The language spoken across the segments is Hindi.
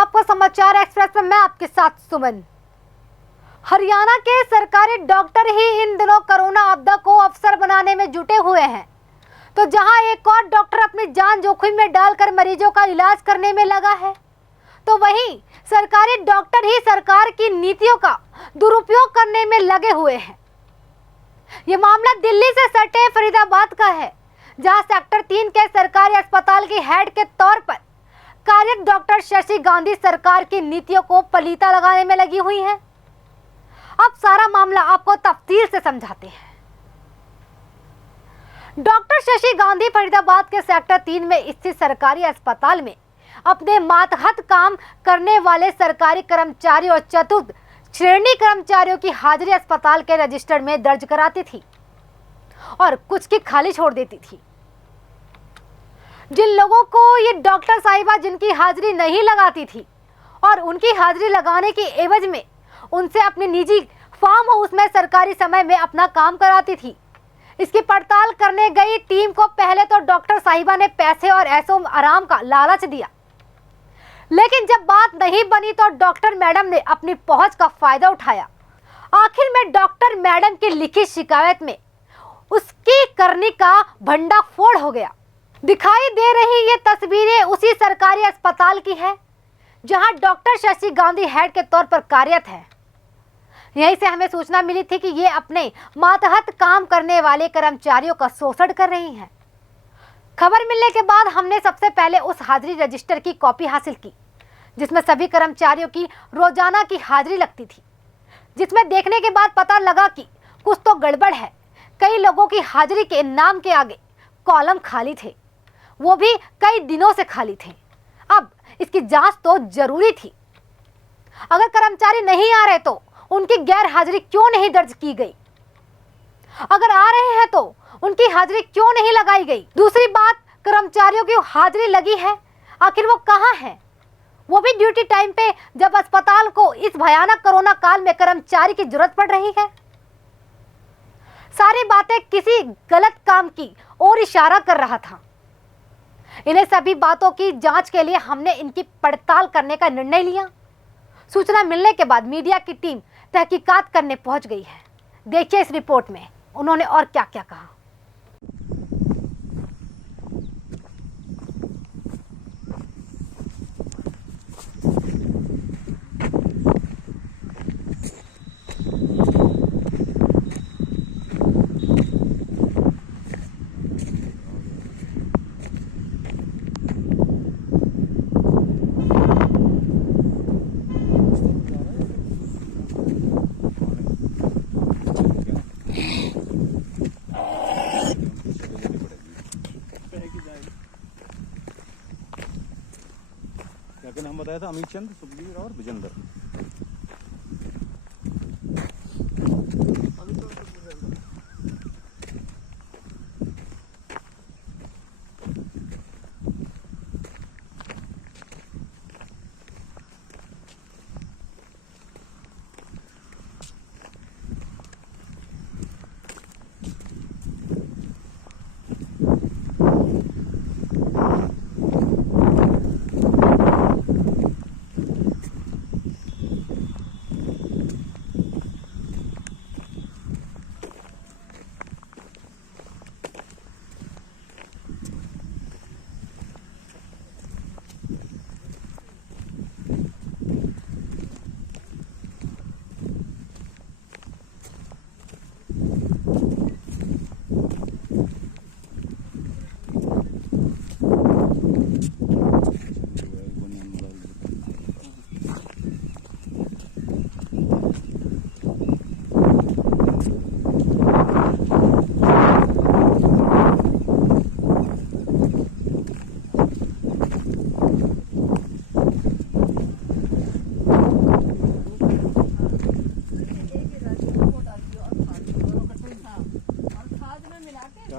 आपको समाचार एक्सप्रेस में मैं आपके साथ सुमन। हरियाणा के सरकारी डॉक्टर ही इन दिनों कोरोना आपदा को अवसर बनाने में जुटे हुए हैं, तो जहां एक और डॉक्टर अपनी जान जोखिम में डालकर मरीजों का इलाज करने में लगा है, तो वहीं सरकारी डॉक्टर ही सरकार की नीतियों का दुरुपयोग करने में लगे हुए हैं। ये मामला दिल्ली से सटे फरीदाबाद का है, जहां सेक्टर 3 के सरकारी अस्पताल की हेड के तौर पर कार्यरत डॉक्टर शशि गांधी सरकार की नीतियों को पलीता लगाने में लगी हुई है। अब सारा मामला आपको तफसील से समझाते हैं। डॉक्टर शशि गांधी फरीदाबाद के सेक्टर 3 में स्थित सरकारी अस्पताल में अपने मातहत काम करने वाले सरकारी कर्मचारी और चतुर्थ श्रेणी कर्मचारियों की हाजिरी अस्पताल के रजिस्टर में दर्ज कराती थी और कुछ की खाली छोड़ देती थी। जिन लोगों को ये डॉक्टर साहिबा जिनकी हाजिरी नहीं लगाती थी और उनकी हाजिरी लगाने की एवज में उनसे अपनी निजी फार्म हाउस में सरकारी समय में अपना काम कराती थी, इसकी पड़ताल करने गई टीम को पहले तो डॉक्टर साहिबा ने पैसे और ऐसो आराम का लालच दिया, लेकिन जब बात नहीं बनी तो डॉक्टर मैडम ने अपनी पहुंच का फायदा उठाया। आखिर में डॉक्टर मैडम की लिखित शिकायत में उसकी करनी का भंडाफोड़ हो गया। दिखाई दे रही ये तस्वीरें उसी सरकारी अस्पताल की है जहां डॉक्टर शशि गांधी हेड के तौर पर कार्यरत है। यहीं से हमें सूचना मिली थी कि ये अपने मातहत काम करने वाले कर्मचारियों का शोषण कर रही हैं। खबर मिलने के बाद हमने सबसे पहले उस हाजिरी रजिस्टर की कॉपी हासिल की, जिसमें सभी कर्मचारियों की रोजाना की हाजिरी लगती थी, जिसमें देखने के बाद पता लगा कि कुछ तो गड़बड़ है। कई लोगों की हाजिरी के नाम के आगे कॉलम खाली थे, वो भी कई दिनों से खाली थे। अब इसकी जांच तो जरूरी थी। अगर कर्मचारी नहीं आ रहे तो उनकी गैर हाजिरी क्यों नहीं दर्ज की गई? अगर आ रहे हैं तो उनकी हाजिरी क्यों नहीं लगाई गई? दूसरी बात, कर्मचारियों की हाजिरी लगी है, आखिर वो कहां हैं? वो भी ड्यूटी टाइम पे, जब अस्पताल को इस भयानक कोरोना काल में कर्मचारी की जरूरत पड़ रही है। सारी बातें किसी गलत काम की ओर इशारा कर रहा था। इन्हें सभी बातों की जांच के लिए हमने इनकी पड़ताल करने का निर्णय लिया। सूचना मिलने के बाद मीडिया की टीम तहकीकात करने पहुंच गई है। देखिए इस रिपोर्ट में उन्होंने और क्या क्या कहा। क्या नाम बताया था? अमित चंद, सुखबीर और विजेंद्र।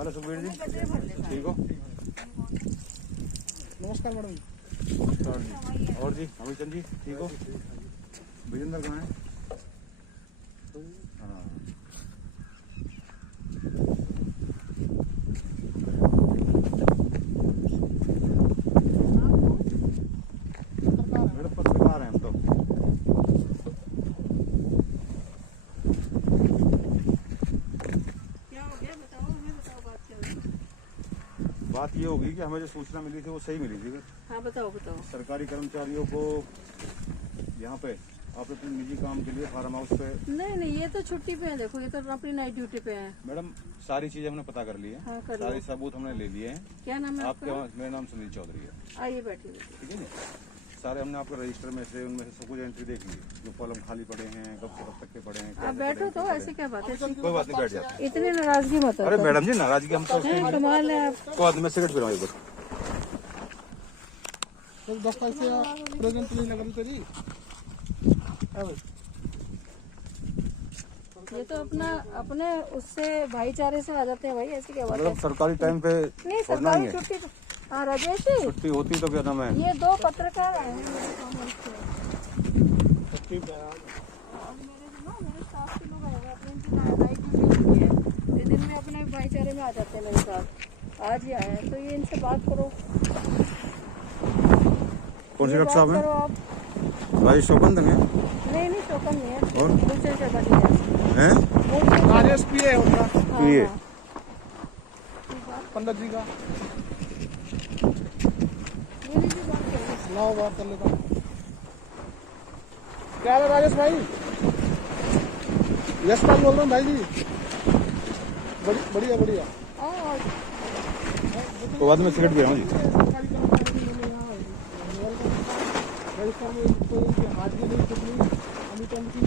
सुखबीर जी ठीक हो? नमस्कार मैडम। नमस्कार जी। और जी अमित चंद जी ठीक हो? विजेंद्र कहाँ है? हाँ मैडम ये होगी कि हमें जो सूचना मिली थी वो सही मिली थी। हाँ बताओ बताओ। सरकारी कर्मचारियों को यहाँ पे आप अपने निजी काम के लिए फार्म हाउस पे। नहीं ये तो छुट्टी पे है, देखो ये तो अपनी नाइट ड्यूटी पे है। मैडम सारी चीजें हमने पता कर ली है। हाँ, कर सारे सबूत हमने ले लिए हैं। क्या नाम है आपके वहाँ? मेरा नाम सुनील चौधरी है। आइए बैठिए। ठीक है ना, सारे हमने आपके रजिस्टर में से उनमें से सब कुछ एंट्री देख ली, जो कॉलम खाली पड़े हैं, कब से कब तक के पड़े हैं। आप बैठो तो, ऐसे क्या बात है? कोई बात नहीं, बैठ जाते। इतनी नाराजगी मत। अरे मैडम जी नाराजगी हम तो कमाल है आप। को आदमी सिगरेट पी रहा हूँ। दस पैसे प्रेजेंट नहीं लग रही तेरी। ये तो अपने उससे भाईचारे से आ जाते हैं भाई, ऐसी क्या बात है? मतलब सरकारी टाइम पे नहीं छोड़ना ही सरकारी है। छुट्टी। हाँ राजेश जी, छुट्टी होती तो क्या नाम है? ये 2 पत्रकार आए हैं मेरे सामने से। और मेरे स्टाफ के लोग आए हैं, अपने इनकी नाइट ड्यूटी है, ये दिन में अपने भाईचारे में आ जाते हैं मेरे साथ। आज ही आए हैं तो ये इनसे बात करो। कौन से ये डॉक्टर साहब बात हैं? करो आप। भाई शोकन है? नहीं शोकन नहीं है। और? दूसरे से बनी है। हैं? राजेश पी है उनका, ये पंडित जी का। मेरी भी बात करो। लाओ बात कर लेता हूँ। क्या है राजेश भाई? यशपाल बोल रहा हूँ भाई जी। बढ़िया बढ़िया। आओ। तो बाद में सिगरेट पी रहा हूँ जी। हाजिरी नहीं कितनी अभी तो उनकी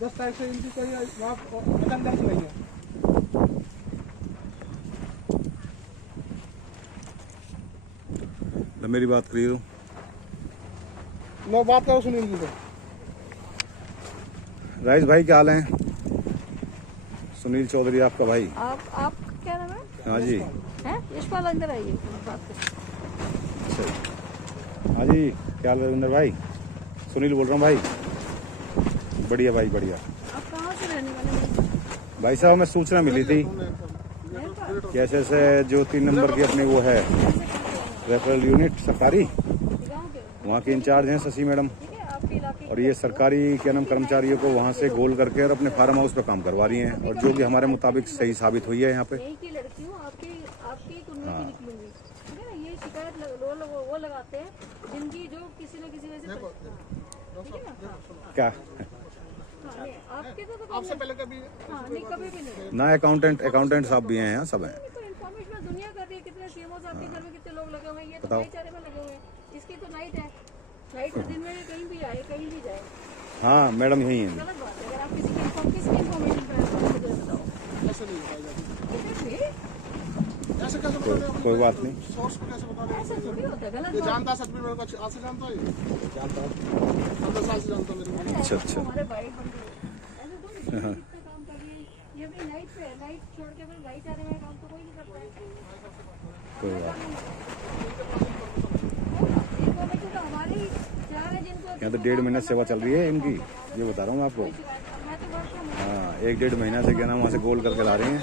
10 तारीख से इनकी कोई वहाँ अटेंडेंस नहीं है। मेरी बात करिए। मैं बात करूँ सुनील जी से। राइस भाई क्या हाल है? सुनील चौधरी आपका भाई। आप क्या नाम है? हाँ जी। हैं? यशपाल अंदर आइए, बात करें। अच्छा हाँ जी, क्या हाल है रविंदर भाई? सुनील बोल रहा हूँ भाई। बढ़िया भाई बढ़िया। आप कहाँ से रहने वाले हैं? भाई साहब हमें सूचना मिली थी कि ऐसे ऐसे जो 3 नंबर की अपनी वो है रेफरल यूनिट सरकारी, गाँव के? वहाँ के इंचार्ज हैं शशि मैडम, ठीक है, आपके इलाके और ये सरकारी क्या नाम कर्मचारियों को वहाँ से गोल करके और अपने फार्म हाउस पे काम करवा रही हैं, और जो कि हमारे मुताबिक सही साबित हुई है यहाँ पे। यही की लड़की हूँ, आपकी कुंडली की निकलूंगी। ठीक है ना, ये शिकायत वो लगाते हैं जिनकी जो किसी न किसी वजह से। ठीक है ना? क्या हाँ, नहीं, आपके तो आपसे पहले कभी हाँ नहीं, कभी भी नहीं। ना अकाउंटेंट साहब भी हैं यहाँ, सब हैं। तो इन्फॉर्मेशन दुनिया कर रही है, कितने सीएमओ साहब के घर में कितने लोग लगे हुए हैं, ये तो बताओ। भाईचारे में लगे हुए हैं। इसकी तो नाइट है, नाइट में दिन में कहीं भी आए कहीं भी जाए, हाँ मैडम यही हैं। गलत बात है। अगर आप किसी की इन्फॉर्मेशन पर हैं, तो मुझे बताओ। ऐसे नहीं बताई जाती। कितने भी ऐसे कैसे बता रहे हो? कोई बात नहीं। सोर्स को कैसे बता रहे ऐसा थोड़ी होता है, हो? गलत ये बात। जानता सच भी मेरे को आज से जानता है। जानता हूँ 15 साल से जानता हूँ मेरे को। अच्छा अच्छा। हमारे भाई बंधु ऐसे थोड़ी कितना काम कर रही है। ये भी नाइट पे है, नाइट छोड़ के फिर भाईचारे में काम तो कोई नहीं करता है। कोई बात इन्फॉर्मेशन तो हमारे ही चार है जिनको यहाँ तो 1.5 महीना सेवा चल रही है इनकी, ये बता रहा हूँ आपको। मैं तो वर्क फ्रॉम हाँ 1-1.5 महीना से क्या नाम वहाँ से गोल करके ला रही हैं,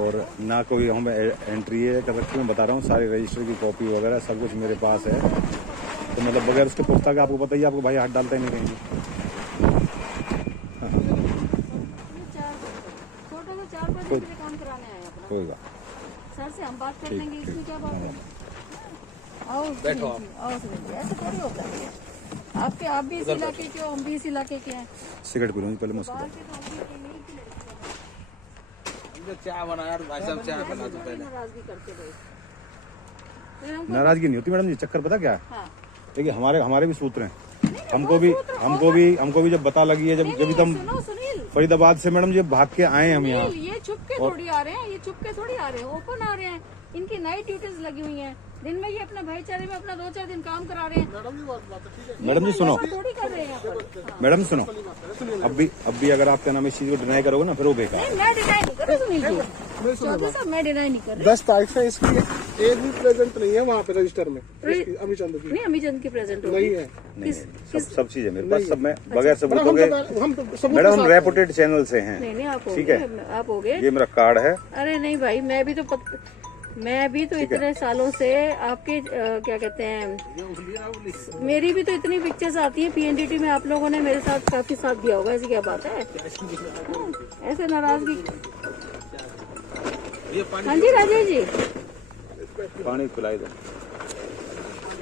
और ना कोई हम एंट्री है कर रखी हूँ, बता रहा हूँ। सारे रजिस्टर की कॉपी वगैरह सब कुछ मेरे पास है। तो मतलब बगैर उसके पुख्ता का आपको पता ही, आपको भाई हाथ डालता ही नहीं कहीं। छोटा सा 4-5 दिन के काम कराने आए अपना। कोई बात सर से हम बात कर ठीक, लेंगे, इसमें ठीक। क्या बात है? आओ बैठो, आओ सुनिए, ऐसे थोड़ी होता है। आप भी इस इलाके के हो, हम भी इस इलाके के हैं। सिगरेट पी लूँ पहले मैं उसके बाहर बाद। के तो हम भी एक नहीं की लड़की है। चाय बना यार भाई साहब, चाय बना दो पहले। नाराजगी करते रहे। फिर हमको नाराजगी नहीं होती मैडम जी, चक्कर पता क्या है? हाँ देखिए हमारे भी सूत्र हैं। हमको भी जब पता लगी है, जब हम सुनो सुनील, फरीदाबाद से मैडम जी भाग के आए हम यहाँ। ये छुप के थोड़ी आ रहे हैं, ये छुप के थोड़ी आ रहे हैं, ओपन आ रहे हैं। इनकी नाइट ड्यूटीज लगी हुई हैं, दिन में ये अपने भाईचारे में अपना 2-4 दिन काम करा रहे हैं। मैडम जी बात है, ठीक है। मैडम जी सुनो, ऐसा थोड़ी कर रहे हैं यहाँ पर। मैडम सुनो, अब भी अगर आपका नाम इस चीज को डिनाई करोगे ना, फिर वो बेकार। नहीं मैं डिनाई नहीं कर रही सुनील जी, चौधरी साहब मैं डिनाई नहीं कर रही। 10 तारीख से इसकी एक भी प्रेजेंट नहीं है वहाँ पे रजिस्टर में, इसकी अभी चंद की नहीं अमीचंद की प्रेजेंट होगी। नहीं है। नहीं, सब चीज है मेरे पास, सब मैं बगैर सबूतों हम के। तो सबूत मैडम के हम साथ- रेपुटेड चैनल से हैं, नहीं आप हो ठीक गए, है। आप हो गए। ये मेरा कार्ड है। अरे नहीं भाई, मैं भी तो इतने सालों से आपके क्या कहते हैं, मेरी भी तो इतनी पिक्चर्स आती है पीएनडीटी में, आप लोगों ने मेरे साथ काफी साथ दिया होगा, ऐसी क्या बात है? हाँ, ऐसे नाराजगी। हाँ जी राजेश जी, पानी पिलाई दो।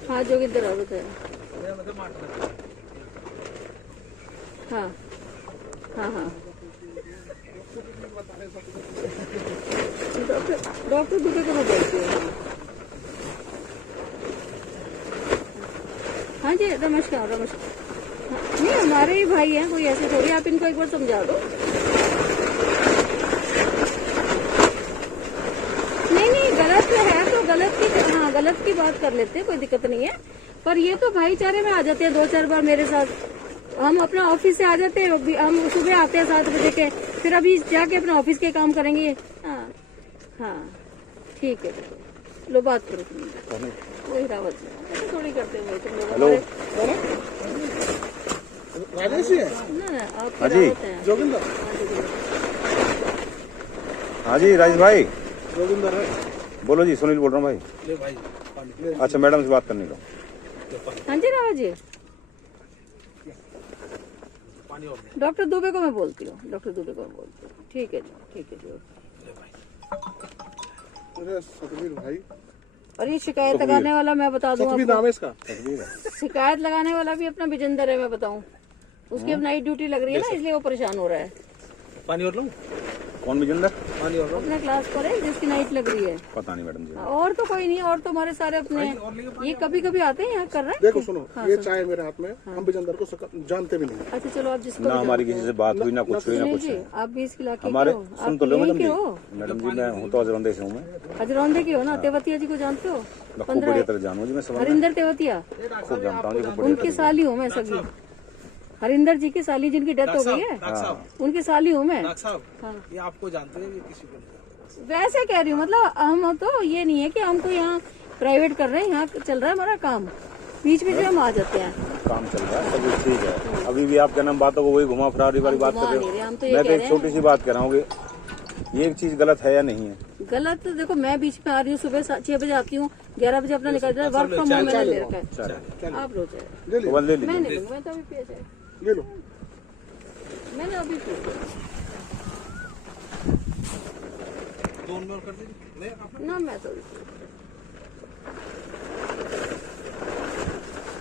हाँ जोगिंदर आओ बताए। हाँ हाँ हाँ डॉक्टर दुबे को मैं बोलती हूँ। हाँ जी नमस्कार नमस्कार। हाँ, नहीं हमारे ही भाई हैं, कोई ऐसे थोड़ी, आप इनको एक बार समझा दो। नहीं गलत है तो गलत की, हाँ गलत की बात कर लेते हैं, कोई दिक्कत नहीं है। पर ये तो भाईचारे में आ जाते हैं 2-4 बार मेरे साथ। हम अपना ऑफिस से आ जाते हैं, हम सुबह आते हैं 7 बजे के, फिर अभी जाके अपना ऑफिस के काम करेंगे। हाँ हाँ ठीक है, लो बात करो। वही रावत ऐसे थोड़ी करते हुए तुम लोग। हेलो राजेश है ना आप हाँ जी। रावत हैं। जोगिंदर हाँ जी राजेश भाई जोगिंदर है। बोलो जी, सुनील बोल रहा हूँ भाई। ले भाई पानी अच्छा मैडम से बात करने का। हाँ जी रावत जी, पानी और दे। डॉक्टर दुबे को मैं बोलती हूँ, डॉक्टर दुबे को मैं बोलती हूँ। ठीक है जी, ठीक है जी। अरे सतबीर भाई, और ये शिकायत लगाने वाला मैं बता दूं सतबीर आपको, नाम है इसका। तकदीर है। शिकायत लगाने वाला भी अपना विजेंदर है, मैं बताऊं। उसकी अब नाइट ड्यूटी लग रही है ना, इसलिए वो परेशान हो रहा है। पानी और लूं? कौन विजेंदर? पानी और लूं? अपने क्लास पर है जिसकी नाइट लग रही है। पता नहीं मैडम जी। और तो कोई नहीं, और तो हमारे सारे अपने, ये कभी कभी आते हैं यहाँ कर रहे हैं। देखो सुनो, ये चाय मेरे हाथ में, हम विजेंदर को जानते भी नहीं। अच्छा चलो आप जिसको ना हमारी किसी से बात हुई, ना कुछ हुई, ना नहीं कुछ जी, आप भी इसकी लाके हमारे हो, सुन आप तो लो यहीं मैडम के जी। हो। मैडम जी मैं हूँ तो अजरौंदे से हूँ मैं। अजरौंदे की हो ना, तेवतिया जी को जानते हो? खूब बढ़िया तरह जानू जी मैं, सब हरिंदर तेवतिया, खूब जानता हूँ जी, खूब बढ़िया उनकी साली हूँ मैं सगी। हरिंदर जी की साली जिनकी डेथ हो गई है, डॉक्टर साहब, उनकी साली हूँ मैं। डॉक्टर साहब, हाँ। ये आपको जानते हैं, ये किसी को नहीं जानते। वैसे कह रही हूँ, मतलब हम तो ये नहीं है कि हम तो यहाँ प्राइवेट कर रहे हैं, यहाँ चल रहा है हमारा काम, बीच बीच में हम आ जाते हैं। काम चल रहा है, सब कुछ ठीक है। अभी भी आप क्या नाम बातों को वही घुमा फिरारी वाली बात कर घुमा रहे नहीं रहे, हम तो हो। ये मैं तो कह एक रहे छोटी सी बात कह रहा हूँ कि ये एक चीज गलत है या नहीं है? गलत देखो, मैं बीच में आ रही हूँ, सुबह 6 बजे आती हूँ, 11 बजे अपना निकल जाए, वर्क फ्रॉम होम मैंने ले रखा है। चलो आप लो चाहे, ले लो, तो ले लीजिए। मैं नहीं लूँ, मैं तो अभी पिया चाहे, ले लो। मैंने अभी पी। दोनों में और कर दीजिए। नहीं, आप ना मैं तो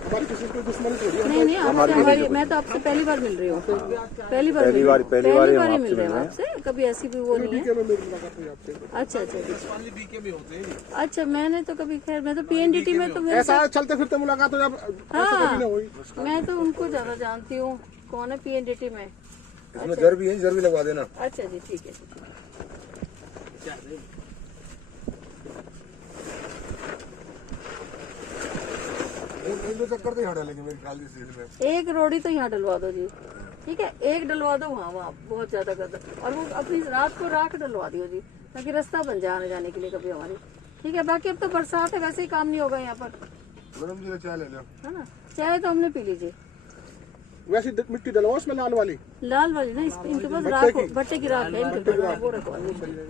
हमारी किसी को दुश्मनी थोड़ी है। नहीं आपसे हमारी, मैं तो आपसे पहली बार मिल रही हूँ, पहली बार पहली बार ही मिल रहे हैं आपसे, कभी ऐसी भी वो नहीं है। बीके में मेरी मुलाकात हुई आपसे। अच्छा अच्छा पानी बीके में होते हैं। अच्छा, मैंने तो कभी, खैर मैं तो पीएनडीटी में तो मेरे ऐसा चलते फिरते मुलाकात हो, जब ऐसा कभी नहीं हुई। मैं तो उनको ज्यादा जानती हूँ, कौन है पीएनडीटी में। इसमें जर भी है, जर भी लगवा देना। अच्छा जी ठीक है जी। चक्कर तो यहाँ डालेंगे मेरे ख्याल से। एक रोड़ी तो यहाँ डलवा दो जी, ठीक है, एक डलवा दो वहाँ बहुत ज्यादा करता, और वो अपनी रात को राख डलवा दियो जी, ताकि रास्ता बन जाए आने जाने के लिए कभी हमारी। ठीक है, बाकी अब तो बरसात है, वैसे ही काम नहीं होगा यहाँ पर, मैडम जी चाय ले लो। है ना। चाय तो हमने पी लीजिए, वैसी मिट्टी डलवाओ उसमें, लाल वाली। लाल वाली ना, इनके पास राख, भट्टे की राख है इनके पास, वो रखवा लीजिए।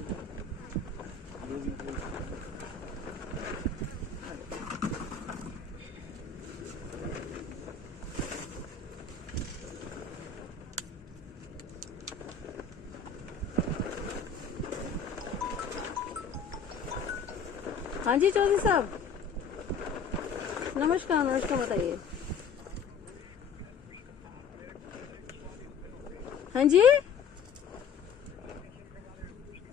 हाँ जी चौधरी साहब, नमस्कार नमस्कार, बताइए। हाँ जी,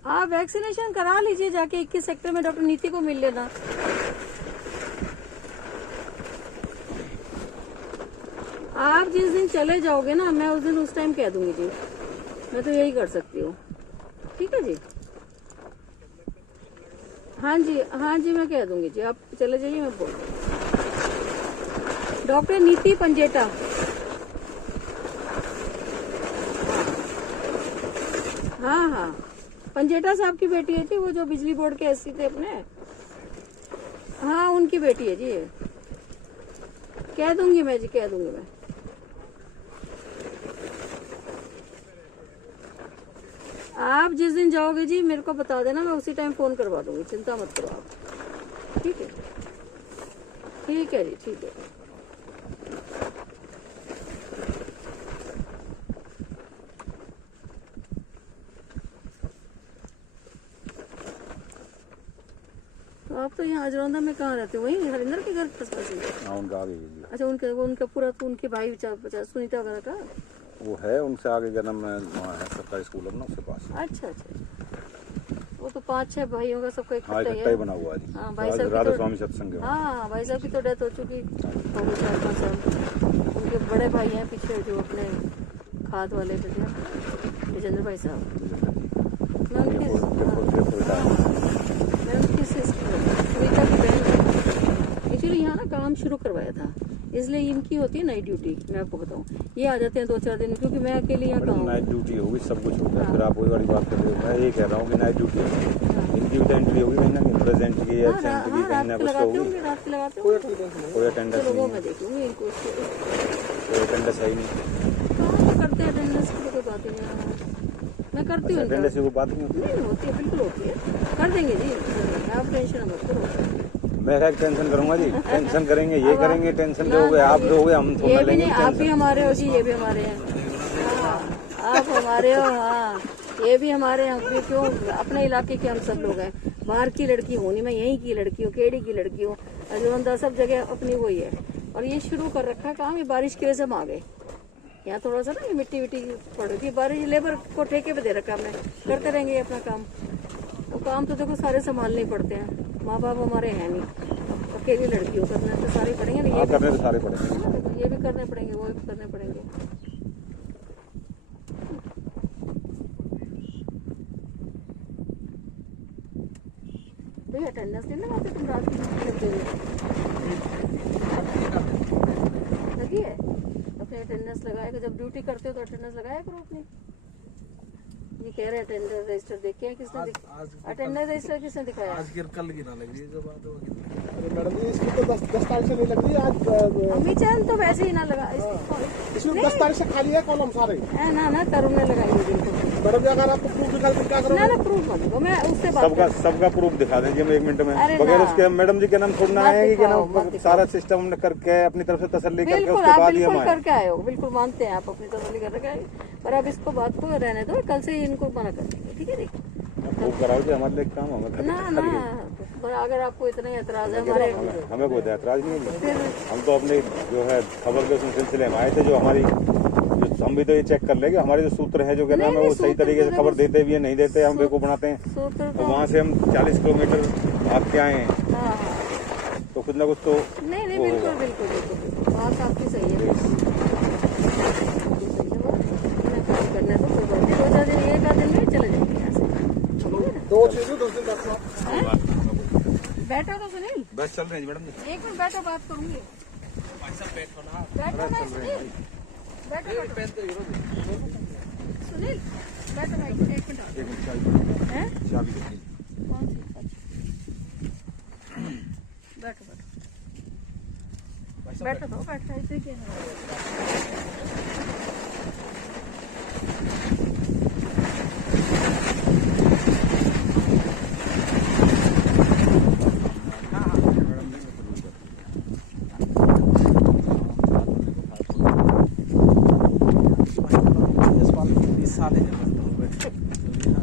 आप वैक्सीनेशन करा लीजिए जाके, 21 सेक्टर में डॉक्टर नीति को मिल लेना। आप जिस दिन चले जाओगे ना, मैं उस दिन उस टाइम कह दूंगी जी, मैं तो यही कर सकती हूँ। ठीक है जी, हाँ जी मैं कह दूंगी जी, आप चले जाइए, मैं बोल दूंगी। डॉक्टर नीति पंजेटा, हाँ पंजेटा साहब की बेटी है जी, वो जो बिजली बोर्ड के एससी थे अपने, हाँ उनकी बेटी है जी ये। कह दूंगी मैं जी, कह दूंगी मैं। आप जिस दिन जाओगे जी मेरे को बता देना, मैं उसी टाइम फोन करवा दूंगी, चिंता मत करो आप। ठीक है, ठीक है जी, ठीक है। तो आप तो यहाँ अजरौंदा में कहाँ रहते हो? वहीं हरिंदर के घर पास ही? हाँ, उनका आगे ही है। अच्छा, उनका पूरा तो उनके भाई सुनीता वगैरह का? वो है उनसे आगे जन्म में वहाँ है सरकारी स्कूल अपना उसके पास। अच्छा। वो तो 5-6 भाइयों का सबका हाँ, इकट्ठा इकट्ठा ही बना हुआ है। हाँ, भाई साहब की राधा तो- स्वामी सत्संग है। हाँ, भाई साहब की तो डेथ हो चुकी हो गई 4-5 साल। उनके बड़े भाई हैं पीछे जो अपने खाद वाले भैया विजेंद्र भाई साहब। मैं उनकी सुनीता की बहन एक्चुअली यहाँ ना काम शुरू करवाया था, इसलिए इनकी होती है नाइट ड्यूटी। मैं आपको बताऊँ, ये आ जाते हैं 2-4 दिन, क्योंकि मैं अकेले यहाँ मैडम काम। नाइट ड्यूटी होगी, सब कुछ होगा। फिर आप वही वाली बात कर रहे हो। मैं ये कह रहा हूँ कि नाइट ड्यूटी होगी, इनकी भी एंट्री होगी कहीं ना कहीं, प्रेजेंट की या एब्सेंट की कहीं ना कुछ लगाते होगी। होंगे, रात के लगाते होंगे। कोई अटेंडेंस चलो वो नहीं मैं है, देख लूँगी इनको। कोई अटेंडेंस है ही नहीं। कहाँ करते हैं अटेंडेंस की? कोई बात ही नहीं है, मैं करती हूँ। अटेंडेंस की कोई बात नहीं होती। नहीं होती है, बिल्कुल होती है, कर देंगे जी, आप टेंशन मत करो। मैं क्या टेंशन करूंगा जी? टेंशन करेंगे, ये करेंगे, टेंशन दोगे आप, दोगे हम ये थोड़ा भी लेंगे नहीं, आप भी टेंशन। हमारे हो जी, ये भी हमारे हैं। हाँ, आप हमारे हो, हाँ, ये भी हमारे हैं। भी क्यों, अपने इलाके के हम सब लोग हैं। बाहर की लड़की हूँ नहीं, मैं यहीं की लड़की हूँ, केडी की लड़की हूँ। अजरौंदा सब जगह अपनी वही है। और ये शुरू कर रखा काम, ये बारिश की वजह से हम आ गए यहाँ। थोड़ा सा ना मिट्टी विट्टी पड़ रही थी, बारिश लेबर को ठेके पे दे रखा हमने, करते रहेंगे अपना काम। वो काम तो देखो सारे संभालने ही पड़ते हैं, माँ बाप हमारे हैं नहीं, अकेली लड़की हो, करने तो सारे पड़ेंगे ना। हाँ, करने तो सारे पड़ेंगे। देखो ये भी करने पड़ेंगे, वो भी करने पड़ेंगे। तो अटेंडेंस नहीं लगाते तुम रात की ड्यूटी करते हुए? लगी है अपने अटेंडेंस लगाएगा, जब ड्यूटी करते हो तो अटेंडेंस लगाया करो अपनी। ये कह रहे अटेंडेंस रजिस्टर देखे हैं किसने? अटेंडेंस रजिस्टर किसने दिखाया? आज कल गिना लगी है, जो बात होगी। अरे मैडम जी, इसकी तो 10 तारीख से नहीं लग रही है आज। अम्मी चांद तो वैसे ही ना लगा, इसमें 10 तारीख से खाली है कॉलम सारे। है ना तरुण ने लगाई है बिल्कुल। मैडम जी, अगर आपको प्रूफ दिखा तो क्या करोगे? ना प्रूफ मत दो, मैं उससे बात सबका प्रूफ दिखा देंगे हम 1 मिनट में। अरे बगैर ना। उसके मैडम जी के नाम छोड़ना मत है कि दिखाओ, नाम मत सारा सिस्टम हमने करके अपनी तरफ से तसल्ली करके बिल्कुल, उसके आप बाद ही हम बिल्कुल आए। करके आए हो, बिल्कुल मानते हैं आप अपनी तसल्ली कर रखे हैं। पर अब इसको बात को रहने दो, कल से इनको मना कर देंगे, ठीक है? प्रूफ कराओ जी, हमारे लिए काम हमें ना पर अगर आपको इतना ही एतराज है हमारे, हमें कोई ऐतराज नहीं है। हम तो अपने जो है खबर के सिलसिले में आए थे, जो हमारी हम भी तो ये चेक कर लेंगे हमारे जो सूत्र है जो कहते हैं वो सही तरीके से खबर देते भी है, नहीं देते हम बेवकूफ बनाते हैं। सूत्र तो वहाँ से हम 40 किलोमीटर भाग के आए हैं, हाँ, तो कुछ ना कुछ तो नहीं बिल्कुल बात आपकी सही है। करना तो कोई बात नहीं, 2-4 दिन, 1 दिन में चले जाएंगे यहाँ से। 2 चीजें 2 दिन 10 बैठो तो सुनील, बस चल रहे हैं मैडम जी। 1 मिनट बैठो, बात करूंगी। बैठो ना सुनील, बैठो सुनील, बैठो ना 1 मिनट। हैं? कौन सी? बैठो ऐसे क्या है?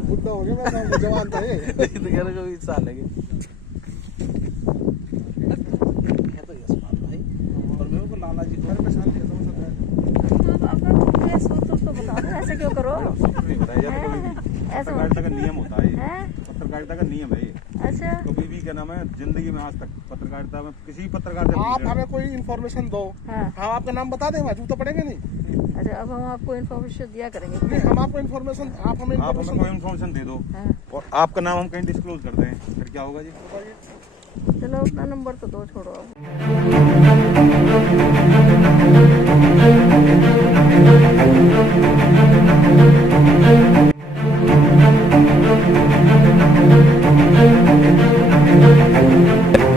बुढ़ा हो गया, मैं जवान था ये। तो कह रहे हो 20 साल लगे तो यशपाल भाई, और मेरे को लाला जी को मैं शांति रहता हूँ सब। अपना सूत्र तो बता दो, ऐसे क्यों करो? नहीं बताया जाता कभी भी। ऐसे पत्रकारिता का नियम होता है ये। हैं? पत्रकारिता का नियम है ये। अच्छा, कभी भी क्या नाम है जिंदगी में आज तक पत्रकारिता में किसी भी पत्रकार से आप पूछ हमें कोई इन्फॉर्मेशन दो, हाँ। हम आपका नाम बता दें, वहाँ तो पड़ेंगे नहीं। अच्छा, अब हम आपको इन्फॉर्मेशन दिया करेंगे। नहीं, हम आपको इन्फॉर्मेशन, आप हमें आप हमें इन्फॉर्मेशन कोई इन्फॉर्मेशन दे दो हाँ, और आपका नाम हम कहीं डिस्क्लोज कर दें, फिर क्या होगा जी? चलो अपना नंबर तो दो, छोड़ो अब।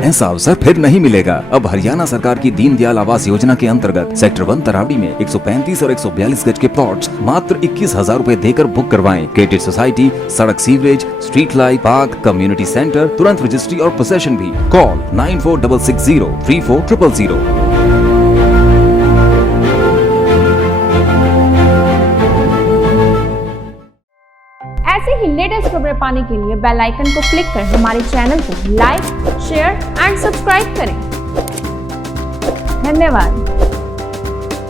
ऐसा अवसर फिर नहीं मिलेगा। अब हरियाणा सरकार की दीनदयाल आवास योजना के अंतर्गत सेक्टर 1 तरावड़ी में 135 और 142 गज के प्लॉट्स मात्र 21,000 रूपए देकर बुक करवाएं। क्रेडिट सोसाइटी, सड़क, sewerage, street light, park, community centre, तुरंत रजिस्ट्री और पोसेशन भी। कॉल 9466034000। ऐसे ही लेटेस्ट खबरें पाने के लिए बेल आइकन को क्लिक कर हमारे चैनल को लाइक, शेयर एंड सब्सक्राइब करें। धन्यवाद।